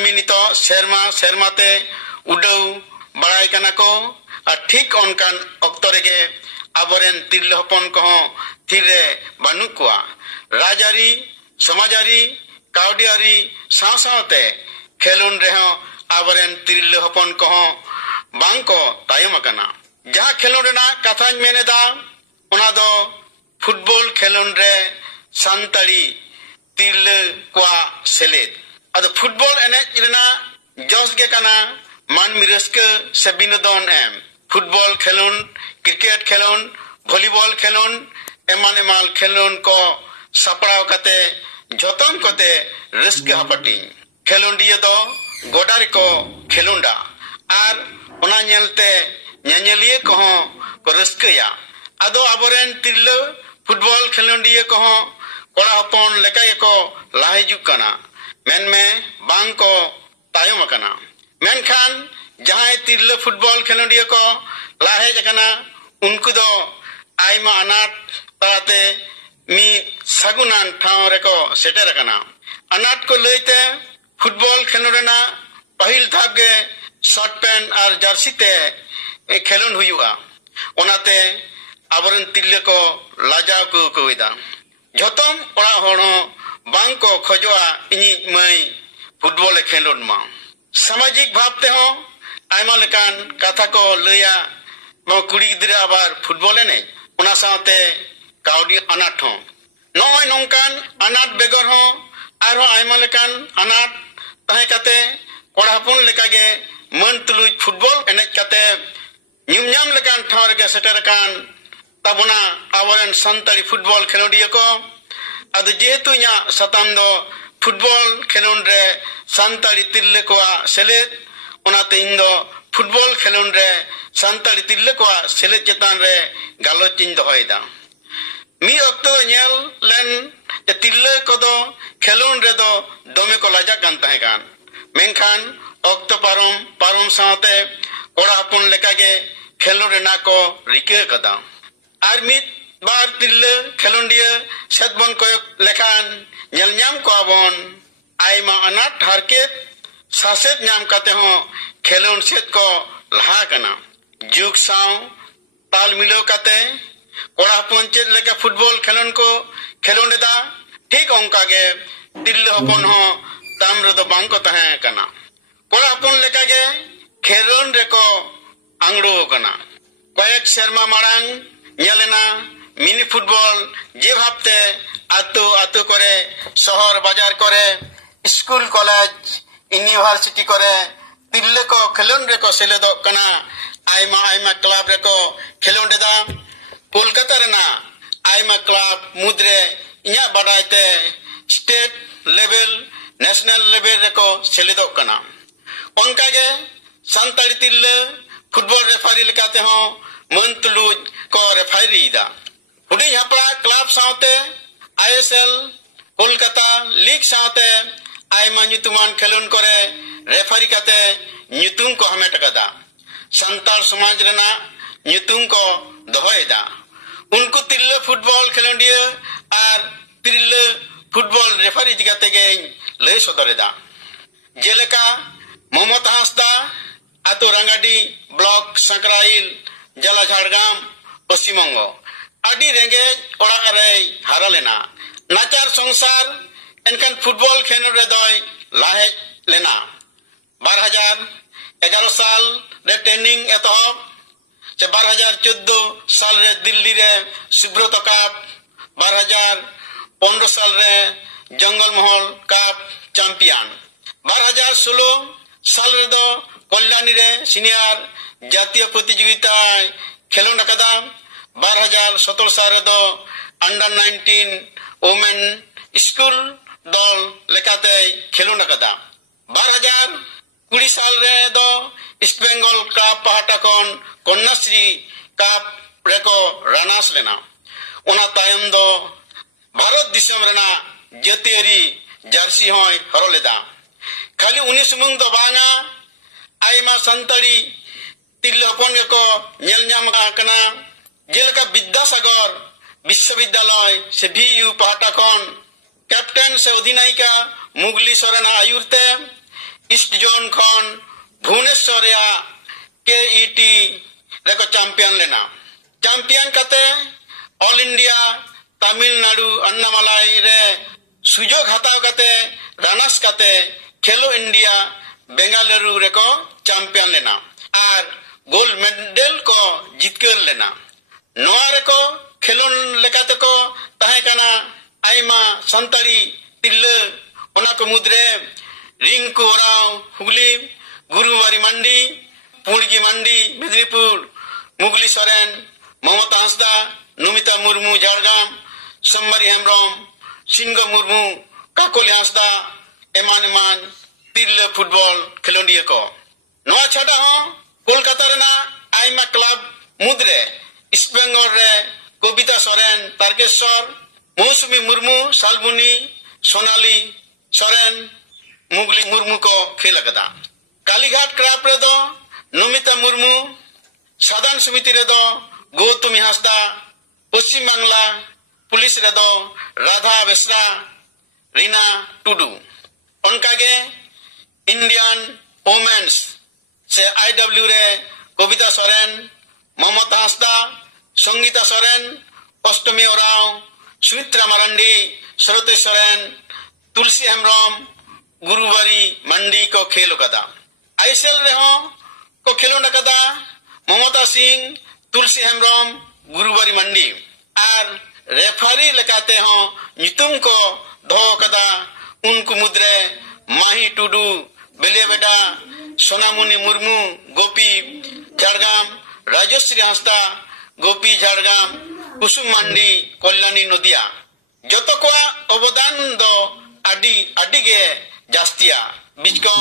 मानमी नितो सेरमा सेरमाते उडाउ बड़ाई कना को ठीक अनकान अक्तो रेगे आबरेन तिरले हपन कहो थिरे बानु कुआ राजारी समाजारी काउडियारी सावसावते खेलुन रेहो आबरेन तिरले हपन कहो बांको तायम अकना जहां खेलुन रेना कथाñ मेनेदा ओना दो फुटबॉल खेलुन रे सांताली तिरले कुआ सेलेद अद फुटबॉल एने रेना जोस गे कना मान मिरस्के से बिनोदन एम फुटबॉल खेलुन क्रिकेट खेलुन वॉलीबॉल खेलुन एमान एमाल खेलुन को सपड़ाव कते जतन कते रिस्क हपटी खेलुन दिए दो गोडारी को खेलुंडा आर ओना नेलते नेनेलिए कहो को रिस्कया आदो आबोरेन तिरलो फुटबॉल खेलुन दिए कहो कोड़ा हपन लेकाय को लाहिजु कना मेन में बांग को तायम कना मेनखान जहां तिरलो फुटबॉल खेलुन दिए को लाहे जकना उनको दो आइमा अनाट ताते मी सगुनान ठाव रेको सेटर कना अनाट को लेते फुटबॉल खेलना पहिल धागे शॉर्ट पैंट और जर्सी ते खेलन हुआ ओनाते आबरन तिल्ले को लाजाव को कोइदा जतम ओड़ा होनो बांग को खोजवा इनी मई फुटबॉल खेलन मा सामाजिक भावते हो आइमा लेकान कथा को लया मो कुड़ी गिद्रे आबार फुटबॉल ने ओना साथे काउडी अनाट हो नय नोंकान अनाट बेगर हो आरो आइमा लेकान अनाट तहे कते कोड़ा हपुन लेकागे मन तुलुज फुटबॉल एने कते न्यूमयाम लेकान ठावर के सेटर कान तबना आबरन संताली फुटबॉल खेलोडिया को अद जेतु nya सताम दो फुटबॉल खेलोन रे संताली तिल्ले को सेले ओनाते इन दो फुटबॉल खेलोन रे संताली तिल्ले को सेले चेतान रे गालोचिन दोहयदा मी अक्तो नेल लेन तिल्ले को दो खेलोन रे दो दोमे को लाजा कान तहे कान मेनखान अक्तो पारम साथे कोड़ा हपुन लेकागे खेलोन रे ना को रिके कदा आर मित बार तिल्ले खेलोन दिए सेतबन को लेखान नेलन्याम को आबन आइमा अनाट हारके सासेत न्याम काते हो खेलोन सेत को लहा कना जुग साव ताल मिलो काते कोड़ा हपुन चेत लेका फुटबॉल खेलोन को खेलोन दा ठीक ओंका गे तिल्ले हपुन हो तामरे दो बांग को तहे कना कोड़ा हपुन लेका गे खेलोन रे को आंगड़ो कना कयेक शर्मा मारांग नेलेना मिनी फुटबॉल जे भाबते आतो आतो करे शहर बाजार करे स्कूल कॉलेज यूनिवर्सिटी करे तिल्ले को खेलोन रे को सेलेदो कना आइमा आइमा क्लब रे को खेलोन देदा कोलकाता रेना आइमा क्लब मुद्रे इया बडाइते स्टेट लेवल नेशनल लेवल रे को सेलेदो कना ओनकागे संताली तिल्ले फुटबॉल रेफारी लेकाते हो मन तुलुज को रेफारी दा हुडी हपड़ा क्लब सावते आईएसएल कोलकाता लीग सावते आइमा न्यूतुमान खेलोन करे रेफारी काते न्यूतुम को हमेट कदा संताल समाज रेना न्यूतुम को दोहयदा उनको तिल्ले फुटबॉल खेलोन दिए और तिल्ले फुटबॉल रेफारी जिगाते गे लय सदरेदा जेलेका मोहम्मद हासदा आतो रंगाडी ब्लॉक संक्राइल जला झाड़गाम पश्चिमबंग आदि रेंगे ओड़ा रे हारा लेना नाचार संसार एनकान फुटबॉल खेल रे दय लाहे लेना 2011 साल रे ट्रेनिंग एतहब से 2014 साल रे दिल्ली रे सुब्रत कप 2015 साल रे जंगल महल कप चैंपियन 2016 साल रे दो कल्याणी रे सीनियर जातीय प्रतियोगिता खेलोन कदा 2017 साल रे दो अंडर 19 वुमेन स्कूल दल लेकाते खेलोन कदा 2020 साल रे दो ईस्ट बेंगल कप पाहाटा कोन कन्याश्री कप रेको रानास लेना ओना तायम दो भारत दिसम रेना जतियरी जर्सी होय हरलेदा खाली 19 मुंग दो बांगा आइमा संतड़ी तिल्ले हपन को नेल न्याम आकना जेलका विद्यासागर विश्वविद्यालय से VU पाहाटा कोन कैप्टन से अधिनायिका मुगली सोरेना आयुरते ईस्ट जोन खन भुवनेश्वर KET रेको चैंपियन लेना चैंपियन कते ऑल इंडिया तमिलनाडु अन्नामलाई रे सुजोग हताव कते रानास कते खेलो इंडिया बेंगालुरु रेको चैंपियन लेना और गोल्ड मेडल को जितकर लेना नोआ रेको खेलोन लेकाते को ताहे काना आइमा संताली तिल्ले ओना को मुद्रे रिंग को राव हुगली गुरुवारी मंडी पुलगी मंडी मेदिनीपुर मुगली सोरेन ममता हांसदा नुमिता मुर्मू झाड़गाम सोमवारी हेम्ब्रम सिंगो मुर्मू काकोली हांसदा एमान एमान तिल्ले फुटबॉल खेलोंडिया को नोआ छाटा हो कोलकाता रेना आइमा क्लब मुद्रे इस्ट बेंगल रे कविता सोरेन तारकेश्वर मौसुमी मुर्मू सालमुनी सोनाली सोरेन मुगली मुर्मू को खेल कदा कालीघाट क्राप रे दो नुमिता मुर्मू साधारण समिति रे दो गौतमी हांसदा पश्चिम बांग्ला पुलिस रे दो राधा बेसरा रीना टुडू उनकागे इंडियन वुमेन्स से IW रे कविता सोरेन ममता हांसदा संगीता सोरेन अष्टमी ओराव सुमित्रा मारांडी सरते सोरेन तुलसी हेम्ब्रम गुरुवारी मंडी को खेल कदा ISL रे हो को खेलों कदा ममता सिंह तुलसी हेम्ब्रम गुरुवारी मंडी और रेफरी लगाते हो नितुम को धो कदा उनको मुद्रे माही टुडू बेलियाबेडा सोनामुनी मुर्मू गोपी झाड़गाम राजश्री हांसदा गोपी झाड़गाम कुसुम मंडी कल्याणी नदिया जतो को अवदान दो आदि आदि गे जास्तिया बिचकम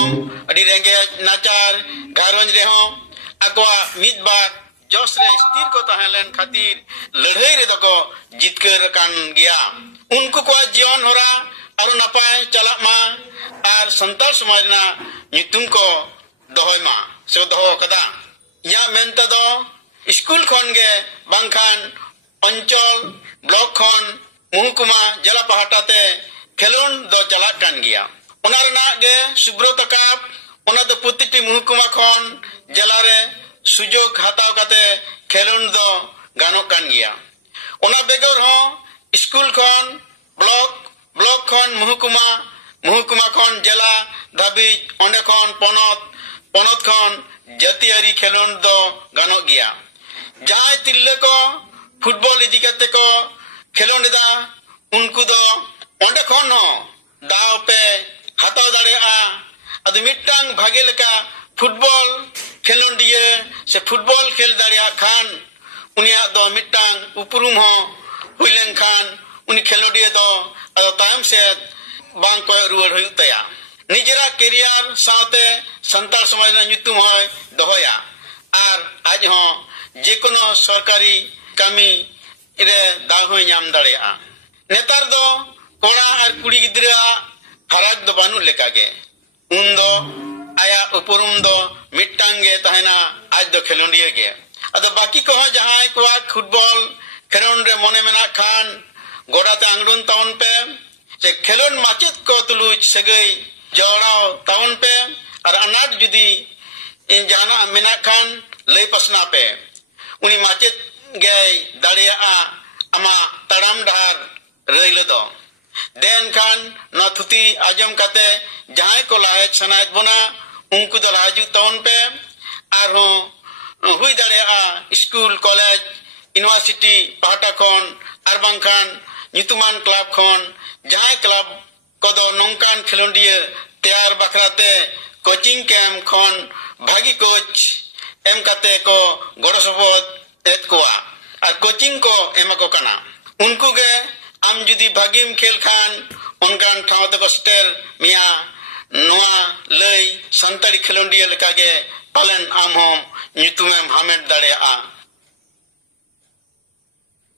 आदि रेंगे नाचार घारंज रे हो अकवा मिदबार जोश रे स्थिर को तहलेन खातिर लड़ाई रे दको जितकर कान गया उनको को जीवन होरा और नपाय चला मा और संताल समाज ना नितुम को दोहय मा से दोह कदा या मेनता दो स्कूल खन गे बांखान अंचल ब्लॉक खन मुहकुमा जिला पहाटाते खेलोन दो चला कान गया ओना रेना गे सुब्रत काप ओना दो प्रतिटी मुहकुमा खन जिला रे सुजोग हताव कते खेलोन दो गानो कान गया ओना बेगर हो स्कूल खन ब्लॉक खन मुहकुमा खन जिला धाबी ओंडे खन पनत खन जातियारी खेलोन दो गानो गया जहां तिल्ले को फुटबॉल इदी कते को खेलोन दा उनको दो ओंडे खन हो दाव पे हताव दाड़े अदु मिट्टांग भागे लेका फुटबॉल खेलोन दिए से फुटबॉल खेल दाड़िया खान उनिया दो मिट्टांग उपरुम हो हुइलेन खान उनी खेलोडिया दो अदो तायम से बांग को रुवर हुई तया निजरा कैरियर साथे संताल समाज ना nyutum होय दोहया आर आज हो जेकोनो सरकारी कामी रे दाव होय नाम दाड़िया नेतार दो कोड़ा और कुड़ी गिद्रा फराक दो बानु लेकागे उन दो आया उपरुम दो मिट्टांगे तहना आज दो खेलोंडिया गे अदो बाकी को जहां को फुटबॉल खेलोन रे मने मेना खान गोडाते आंगडुन टाउन पे से खेलोन माचित को तुलुच सगई जोड़ाव टाउन पे और अनाज जुदी इन जाना मेना खान लई पसना पे उनी माचित गए दाड़िया अमा तड़ाम डहार रइले दो देन खान नथुती आजम काते जहां को लायक सनायत बना उनको दो लाजू टाउन पे और हो हुई दाड़िया स्कूल कॉलेज यूनिवर्सिटी पाटा खन और बांखान नितुमान क्लब खन जहां क्लब को दो नौकान खेलोंडिया तैयार बखराते कोचिंग कैंप खन भागी कोच एम काते को गड़ो सपोर्ट एत कोआ और कोचिंग को एमा को कना उनको गे आम जुदी भागीम खेल खान उनकान ठाव तक स्टेर मिया नोआ लई संताड़ी खेलोंडिया लेकागे पालन आम होम नितुमेम हामेट दाड़े